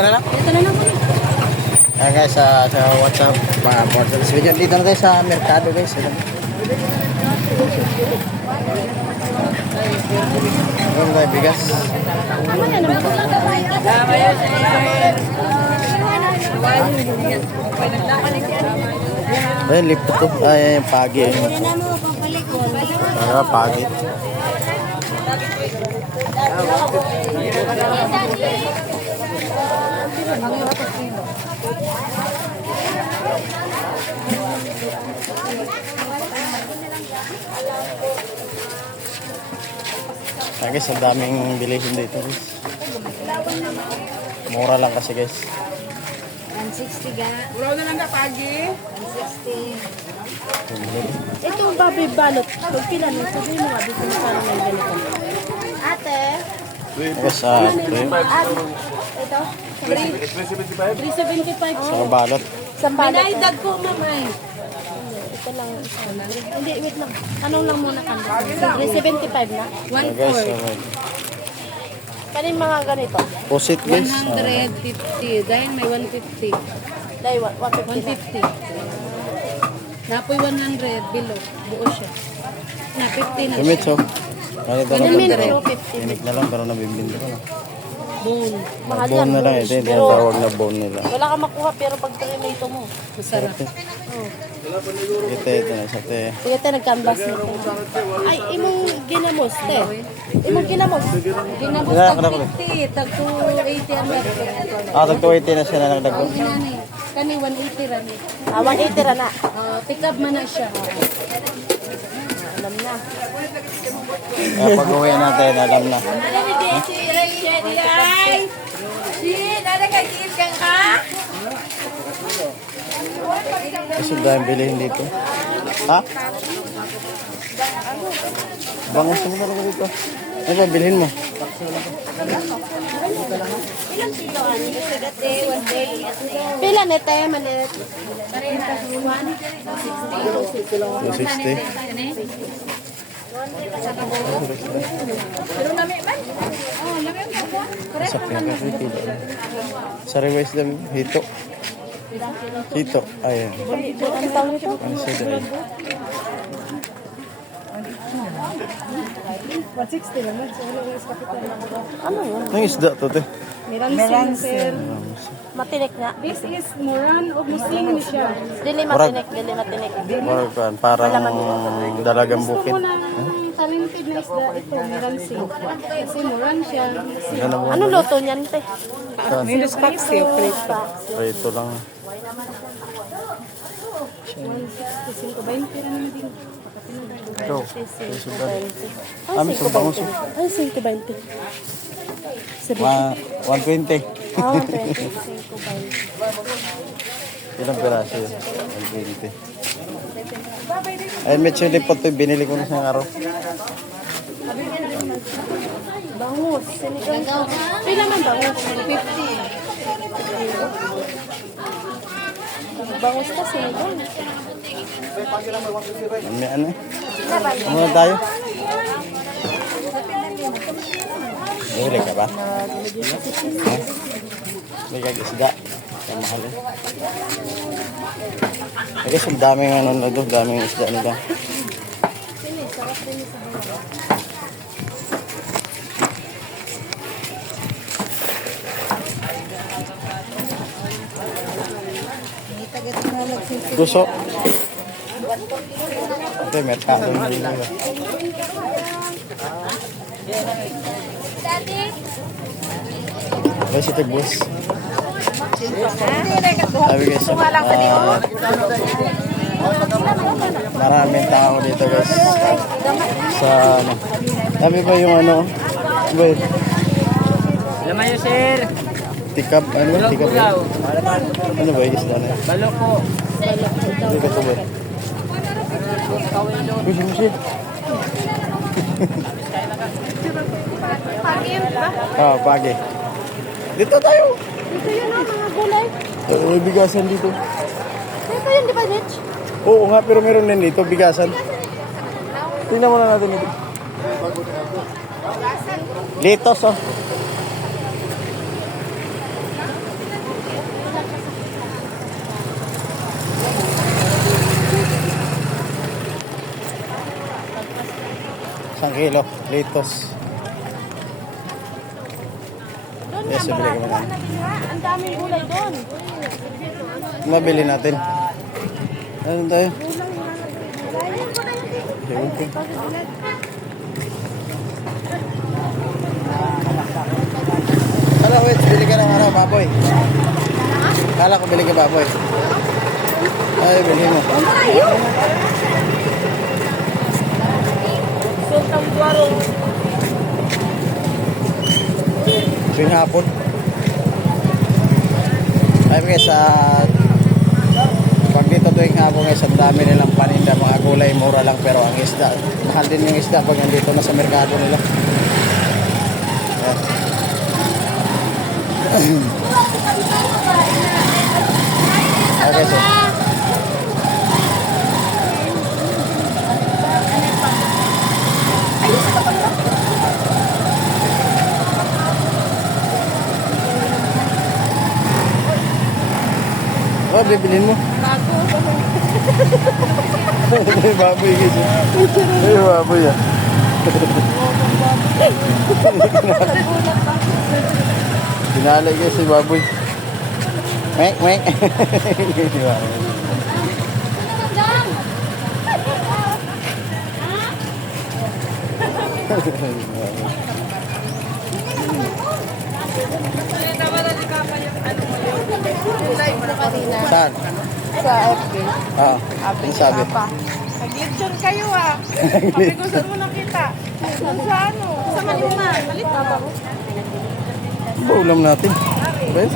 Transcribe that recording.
na lang? Ito na lang po. Ayan guys, sa WhatsApp, for this video, dito na tayo sa merkado guys. Ayan tayo, bigas. Ano na naman? Ayan, lipot to. Ayan, pagi. Para pagi. Ayan guys, ang daming bilihin dito guys. Mura lang kasi guys. 160 ga. Ulaw na lang ka, pagi. 160. Ito babi balot. Pag pila mo, sabi mo nga dito na parang may ganito. Ate. Guys, Ito. 375. sa balot. Sa balot. Binaydag ko, mamay. Ito lang isa na. Hindi, wait lang. Anong lang muna kanda? 375 na? Ayan guys, alright. Kanin mga ganito? Pusit guys. 150. Dahil may 150. Dahil 150 na. 150. Napoy 100. Below. Buo siya. Na 50 na Limit siya. so. Ganito na Ganun lang. pero 50. Inik na lang pero nabibindi ko na. Bone. Mahal yan. Bone na lang ito. Hindi Pero yung tawag na bone nila. wala ka makuha pero pag ito mo. Masarap. Ito na sa te. Sige tayo nag-canvas na. Ay, imong ginamos, te. Imong ginamos. Ginabos Wala, tag wala, wala. 50. Tag 280 ang meron. Ah, tag 280 na siya na nagdago. Ang ginani. Kani 180 rani. 180 ra na. Pick up man na siya. Alam na. Pag uwi natin, alam na. Kasi dahil bilihin dito. Ha? Bangus mo talaga dito. Ano ba, bilhin mo? Pila na te, malit. 260. Sa pinaka pila. Sa request lang, hito. Hito, ayan. Ang tawag nito? Ang sadari. 160 naman. Ano yun? Ang isda to, te. Meron sir. Matinik nga. This is Moran o Muslim ni siya. Dili matinik, dili matinik. Parang dalagang bukid. Talented na isda ito, Moran sing. Kasi Moran siya. Ano luto niyan, te? Minus paksiw, prito. Prito lang. 165 naman din. Ito. Ay, Sa bangus. Ay, 520. 120. Oh, 25. Ilang piraso yun? 120. Ay, medyo lipot to. Binili ko na sa araw. Bangus. Sinigang. Pila man bangus? 50. Bangus ka, sinigang. May ano? Ano na tayo? Bili ka ba? May kag-isda. Ang mahal eh. Kasi ang daming ano na doon, daming isda nila. Puso. Ito, merkado na nila. Ay, si Tigbus. Sabi guys, maraming tao dito guys. Sa ano. Sabi ba yung ano? Wait. Lamay yun, sir. Tikap, ano ba? Tikap ba? Ano ba yung isda na yun? Balok po. Ano ka ito ba? Uy, sino siya? Pagi yun ba? Ah, pagi. Dito tayo. Dito yun ang mga gulay. May bigasan dito. Dito yun, di ba, Nitch? Oo nga, pero meron din dito, bigasan. Tingnan muna natin ito. Litos, oh. kilo. Litos. Doon Yes, nga, bibili ko barato. naman. Ang daming gulay doon. Mabili natin. Ano tayo? Ewan ko. Kala ko, bili ka ng ano, baboy. Kala ko bili ka baboy. Ay, bili mo. Sultang Guarong. Tuwing hapon. Ay, guys, pag dito tuwing hapon, guys, ang dami nilang paninda. Mga gulay, mura lang, pero ang isda, mahal din yung isda pag nandito na sa merkado nila. Okay, so. Oh, bibilin mo. Bago. May baboy kasi. May baboy ah. Dinalay kasi baboy. Mek, mek. Saan? Sa FB. Ah, ano sabi? Nag-lecture kayo ah. Sabi ko, saan mo nakita? Sa ano? Sa Manila. Malit ba? Ulam natin. Okay?